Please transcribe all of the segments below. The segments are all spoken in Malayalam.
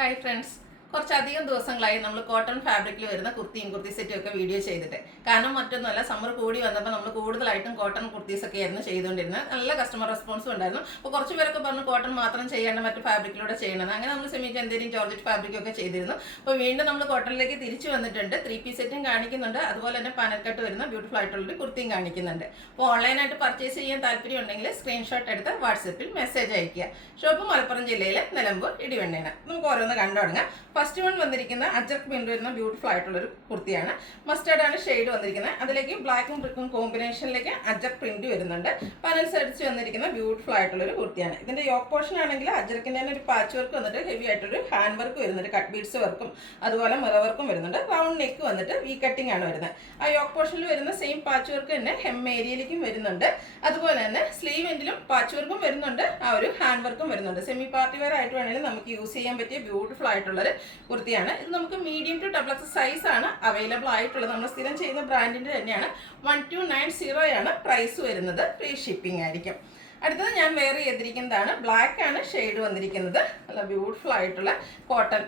ഹായ് ഫ്രണ്ട്സ്, കുറച്ചധികം ദിവസങ്ങളായി നമ്മൾ കോട്ടൺ ഫാബ്രിക്കിൽ വരുന്ന കുർത്തിയും കുർത്തി സെറ്റും ഒക്കെ വീഡിയോ ചെയ്തിട്ട്. കാരണം മറ്റൊന്നുമല്ല, സമ്മർ കൂടി വന്നപ്പോൾ നമ്മൾ കൂടുതലായിട്ടും കോട്ടൺ കുർത്തീസ് ഒക്കെ ആയിരുന്നു ചെയ്തുകൊണ്ടിരുന്നത്. നല്ല കസ്റ്റമർ റെസ്പോൺസും ഉണ്ടായിരുന്നു. അപ്പോൾ കുറച്ച് പേരൊക്കെ പറഞ്ഞു കോട്ടൺ മാത്രം ചെയ്യേണ്ട, മറ്റു ഫാബ്രിക്കിലൂടെ ചെയ്യണമെന്ന്. അങ്ങനെ നമ്മൾ സെമി ചന്തേരിയും ജോർജറ്റ് ഫാബ്രിക്കൊക്കെ ചെയ്തിരുന്നു. അപ്പോൾ വീണ്ടും നമ്മൾ കോട്ടണിലേക്ക് തിരിച്ചു വന്നിട്ടുണ്ട്. 3 പീസ് സെറ്റും കാണിക്കുന്നുണ്ട്, അതുപോലെ തന്നെ പാനൽക്കട്ട് വരുന്ന ബ്യൂട്ടിഫുൾ ആയിട്ടുള്ളൊരു കുർത്തിയും കാണിക്കുന്നുണ്ട്. അപ്പോൾ ഓൺലൈനായിട്ട് പർച്ചേസ് ചെയ്യാൻ താല്പര്യം ഉണ്ടെങ്കിൽ സ്ക്രീൻഷോട്ട് എടുത്ത് വാട്സപ്പിൽ മെസ്സേജ് അയക്കുക. ഷോപ്പ് മലപ്പുറം ജില്ലയിലെ നിലമ്പൂർ ഇടിവണ്ണയാണ്. നമുക്ക് ഓരോന്ന് കണ്ടു തുടങ്ങാം. ഫസ്റ്റ് വൺ വന്നിരിക്കുന്ന അജർക്ക് പ്രിന്റ് വരുന്ന ബ്യൂട്ടിഫുൾ ആയിട്ടുള്ളൊരു കുർത്തിയാണ്. മസ്റ്റേർഡ് ആണ് ഷെയ്ഡ് വന്നിരിക്കുന്നത്. അതിലേക്ക് ബ്ലാക്കും ബ്രിക്കും കോമ്പിനേഷനിലേക്ക് അജർക്ക് പ്രിന്റ് വരുന്നുണ്ട്. പനൽസ് അടിച്ച് വന്നിരിക്കുന്ന ബ്യൂട്ടിഫുൾ ആയിട്ടുള്ളൊരു കുർത്തിയാണ്. ഇതിന്റെ യോക്ക് പോർഷൻ ആണെങ്കിൽ അജർക്കിന്റെ തന്നെ ഒരു പാച്ച് വർക്ക് വന്നിട്ട് ഹെവി ആയിട്ടൊരു ഹാൻഡ് വർക്ക് വരുന്നുണ്ട്. കട്ട് ബീഡ്സ് വർക്കും അതുപോലെ മിറർ വർക്കും വരുന്നുണ്ട്. റൗണ്ട് നെക്ക് വന്നിട്ട് വി കട്ടിംഗ് ആണ് വരുന്നത്. ആ യോക്ക് പോർഷനിൽ വരുന്ന സെയിം പാച്ച് വർക്ക് തന്നെ ഹെം ഏരിയയിലേക്കും വരുന്നുണ്ട്. അതുപോലെ തന്നെ സ്ലീവ് എൻഡിലും പാച്ച് വർക്കും വരുന്നുണ്ട്, ആ ഒരു ഹാൻഡ് വർക്കും വരുന്നുണ്ട്. സെമി പാർട്ടി വെയർ ആയിട്ട് വേണമെങ്കിൽ നമുക്ക് യൂസ് ചെയ്യാൻ പറ്റിയ ബ്യൂട്ടിഫുൾ ആയിട്ടുള്ളൊരു കുർത്തിയാണ്. ഇത് നമുക്ക് medium to double X size ആണ് അവൈലബിൾ ആയിട്ടുള്ളത്. നമ്മൾ സ്ഥിരം ചെയ്യുന്ന ബ്രാൻഡിന്റെ തന്നെയാണ്. 1290 ആണ് പ്രൈസ് വരുന്നത്. ഫ്രീ ഷിപ്പിംഗ് ആയിരിക്കും. അടുത്തത് ഞാൻ വെയർ ചെയ്തിരിക്കുന്നതാണ്. ബ്ലാക്ക് ആണ് ഷെയ്ഡ് വന്നിരിക്കുന്നത്. നല്ല ബ്യൂട്ടിഫുൾ ആയിട്ടുള്ള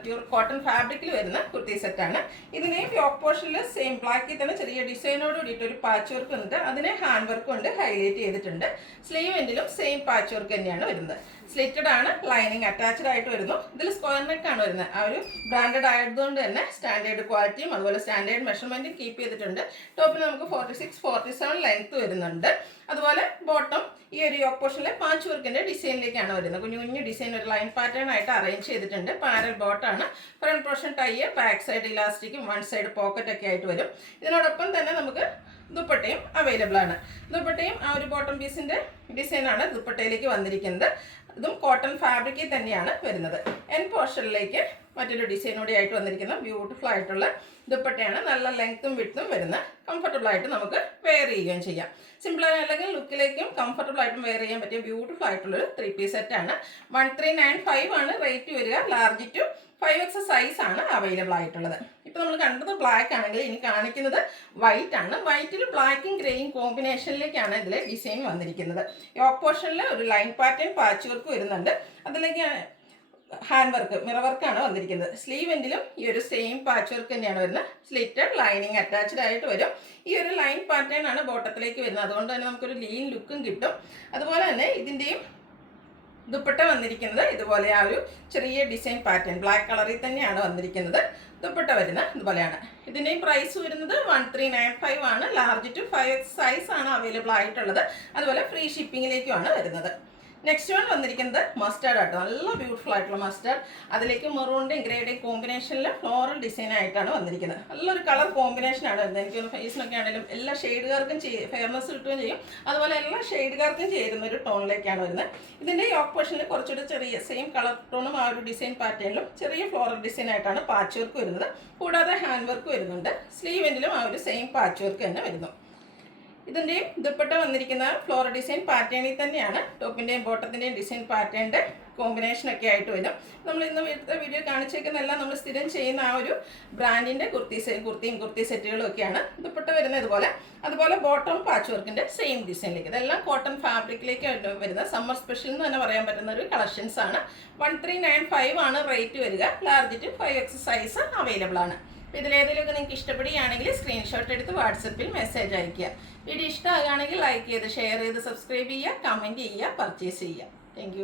പ്യൂർ കോട്ടൺ ഫാബ്രിക്കിൽ വരുന്ന കുർത്തി സെറ്റാണ്. ഇതിനെയും യോക്ക് പോർഷനിൽ സെയിം ബ്ലാക്കിൽ തന്നെ ചെറിയ ഡിസൈനോട് കൂടിയിട്ട് ഒരു പാച്ച് വർക്ക് വന്നിട്ട് അതിനെ ഹാൻഡ് വർക്ക് കൊണ്ട് ഹൈലൈറ്റ് ചെയ്തിട്ടുണ്ട്. സ്ലീവ് എൻഡിലും സെയിം പാച്ച് വർക്ക് തന്നെയാണ് വരുന്നത്. സ്ലിറ്റഡ് ആണ്, ലൈനിങ് അറ്റാച്ച്ഡ് ആയിട്ട് വരുന്നു. ഇതിൽ സ്ക്വയർ നെക്ക് ആണ് വരുന്നത്. ആ ഒരു ബ്രാൻഡഡ് ആയതുകൊണ്ട് തന്നെ സ്റ്റാൻഡേർഡ് ക്വാളിറ്റിയും അതുപോലെ സ്റ്റാൻഡേർഡ് മെഷർമെന്റും കീപ്പ് ചെയ്തിട്ടുണ്ട്. ടോപ്പിൽ നമുക്ക് 46-47 ലെങ്ത് വരുന്നുണ്ട്. അതുപോലെ ബോട്ടം ഈ ഒരു യോക്ക് പോർഷനിലെ പാച്ച് വർക്കിന്റെ ഡിസൈനിലേക്കാണ് വരുന്നത്. കുഞ്ഞു കുഞ്ഞു ഡിസൈൻ ഒരു ലൈൻ പാറ്റേൺ ആയിട്ട് അറേഞ്ച് ചെയ്തിട്ടുണ്ട്. പാരൽ ബോട്ടാണ്. Front portion tie, back side ഇലാസ്റ്റിക്കും വൺ സൈഡ് പോക്കറ്റ് ഒക്കെ ആയിട്ട് വരും. ഇതിനോടൊപ്പം തന്നെ നമുക്ക് ദുപ്പട്ടയും അവൈലബിൾ ആണ്. ദുപ്പട്ടയും ആ ഒരു ബോട്ടം പീസിന്റെ ഡിസൈനാണ് ദുപ്പട്ടയിലേക്ക് വന്നിരിക്കുന്നത്. ഇതും കോട്ടൺ ഫാബ്രിക്കിൽ തന്നെയാണ് വരുന്നത്. എൻ പോർഷനിലേക്ക് മറ്റൊരു ഡിസൈനോടെ ആയിട്ട് വന്നിരിക്കുന്ന ബ്യൂട്ടിഫുൾ ആയിട്ടുള്ള ദുപ്പട്ടയാണ്. നല്ല ലെങ്ത്തും വിഡ്ത്തും വരുന്ന, കംഫർട്ടബിൾ ആയിട്ട് നമുക്ക് വെയർ ചെയ്യുകയും ചെയ്യാം. സിമ്പിളായി അല്ലെങ്കിൽ ലുക്കിലേക്കും കംഫർട്ടബിൾ ആയിട്ടും വെയർ ചെയ്യാൻ പറ്റിയ ബ്യൂട്ടിഫുൾ ആയിട്ടുള്ളൊരു 3 പീസ് സെറ്റാണ്. 1395 ആണ് റേറ്റ് വരിക. ലാർജ് ടു 5X സൈസ് ആണ് അവൈലബിൾ ആയിട്ടുള്ളത്. ഇപ്പം നമ്മൾ കണ്ടത് ബ്ലാക്ക് ആണെങ്കിൽ ഇനി കാണിക്കുന്നത് വൈറ്റ് ആണ്. വൈറ്റിൽ ബ്ലാക്കും ഗ്രേയും കോമ്പിനേഷനിലേക്കാണ് ഇതിലെ ഡിസൈൻ വന്നിരിക്കുന്നത്. യോക്ക് പോർഷനിൽ ഒരു ലൈൻ പാറ്റേൺ പാച്ച് വർക്ക് വരുന്നുണ്ട്. അതിലേക്ക് ഹാൻഡ് വർക്ക്, മിറർ വർക്കാണ് വന്നിരിക്കുന്നത്. സ്ലീവ് എൻഡിലും ഈ ഒരു സെയിം പാച്ച് വർക്ക് തന്നെയാണ് വരുന്നത്. സ്ലിറ്റഡ് ലൈനിങ് അറ്റാച്ച്ഡ് ആയിട്ട് വരും. ഈ ഒരു ലൈൻ പാറ്റേൺ ആണ് ബോട്ടത്തിലേക്ക് വരുന്നത്. അതുകൊണ്ട് തന്നെ നമുക്കൊരു ലീൻ ലുക്കും കിട്ടും. അതുപോലെ തന്നെ ഇതിൻ്റെയും ദുപ്പട്ട വന്നിരിക്കുന്നത് ഇതുപോലെ ആ ഒരു ചെറിയ ഡിസൈൻ പാറ്റേൺ ബ്ലാക്ക് കളറിൽ തന്നെയാണ് വന്നിരിക്കുന്നത്. ദുപ്പട്ട വരുന്നത് ഇതുപോലെയാണ്. ഇതിൻ്റെയും പ്രൈസ് വരുന്നത് 1395 ആണ്. ലാർജ് ടു 5X സൈസ് ആണ് അവൈലബിൾ ആയിട്ടുള്ളത്. അതുപോലെ ഫ്രീ ഷിപ്പിങ്ങിലേക്കുമാണ് വരുന്നത്. നെക്സ്റ്റ് വൺ വന്നിരിക്കുന്നത് മസ്റ്റാർഡ് ആട്ടോ. നല്ല ബ്യൂട്ടിഫുൾ ആയിട്ടുള്ള മസ്റ്റാർഡ്. അതിലേക്ക് മെറൂണിൻ്റെയും ഗ്രേയുടെയും കോമ്പിനേഷനിൽ ഫ്ലോറൽ ഡിസൈൻ ആയിട്ടാണ് വന്നിരിക്കുന്നത്. നല്ലൊരു കളർ കോമ്പിനേഷനാണ് വരുന്നത്. എനിക്ക് ഫേസിനൊക്കെ ആണെങ്കിലും എല്ലാ ഷെയ്ഡുകാർക്കും ഫെയർനെസ് കിട്ടുകയും ചെയ്യും. അതുപോലെ എല്ലാ ഷെയ്ഡുകാർക്കും ചേരുന്ന ഒരു ടോണിലേക്കാണ് വരുന്നത്. ഇതിൻ്റെ യോക്ക് പോർഷനിൽ കുറച്ചുകൂടി ചെറിയ സെയിം കളർ ടോണും ആ ഒരു ഡിസൈൻ പാറ്റേണിലും ചെറിയ ഫ്ലോറൽ ഡിസൈൻ ആയിട്ടാണ് പാച്ച് വർക്ക് വരുന്നത്. കൂടാതെ ഹാൻഡ് വർക്ക് വരുന്നുണ്ട്. സ്ലീവ് എൻഡിലും ആ ഒരു സെയിം പാച്ച് വർക്ക് തന്നെ വരുന്നു. ഇതിൻ്റെയും ദുപ്പട്ട വന്നിരിക്കുന്ന ഫ്ലോറൽ ഡിസൈൻ പാറ്റേണിൽ തന്നെയാണ്. ടോപ്പിൻ്റെയും ബോട്ടത്തിൻ്റെയും ഡിസൈൻ പാറ്റേണിൻ്റെ കോമ്പിനേഷനൊക്കെ ആയിട്ട് വരും. നമ്മൾ ഇന്ന് വീഡിയോ കാണിച്ചേക്കുന്നതെല്ലാം നമ്മൾ സ്ഥിരം ചെയ്യുന്ന ആ ഒരു ബ്രാൻഡിൻ്റെ കുർത്തിയും കുർത്തി സെറ്റുകളും ഒക്കെയാണ്. ദുപ്പട്ട വരുന്നത് ഇതുപോലെ. അതുപോലെ ബോട്ടം പാച്ച് വർക്കിൻ്റെ സെയിം ഡിസൈനിലേക്ക്. ഇതെല്ലാം കോട്ടൺ ഫാബ്രിക്കിലേക്ക് വരുന്ന സമ്മർ സ്പെഷ്യൽ എന്ന് തന്നെ പറയാൻ പറ്റുന്ന ഒരു കളക്ഷൻസ് ആണ്. 1395 ആണ് റേറ്റ് വരിക. Large to 5X size available ആണ്. ഇതിലേതെങ്കിലുമൊക്കെ നിങ്ങൾക്ക് ഇഷ്ടപ്പെടുകയാണെങ്കിൽ സ്ക്രീൻഷോട്ട് എടുത്ത് വാട്സപ്പിൽ മെസ്സേജ് അയയ്ക്കുക. വീഡിയോ ഇഷ്ടമാകുകയാണെങ്കിൽ ലൈക്ക് ചെയ്ത് ഷെയർ ചെയ്ത് സബ്സ്ക്രൈബ് ചെയ്യുക, കമൻറ്റ് ചെയ്യുക, പർച്ചേസ് ചെയ്യുക. താങ്ക്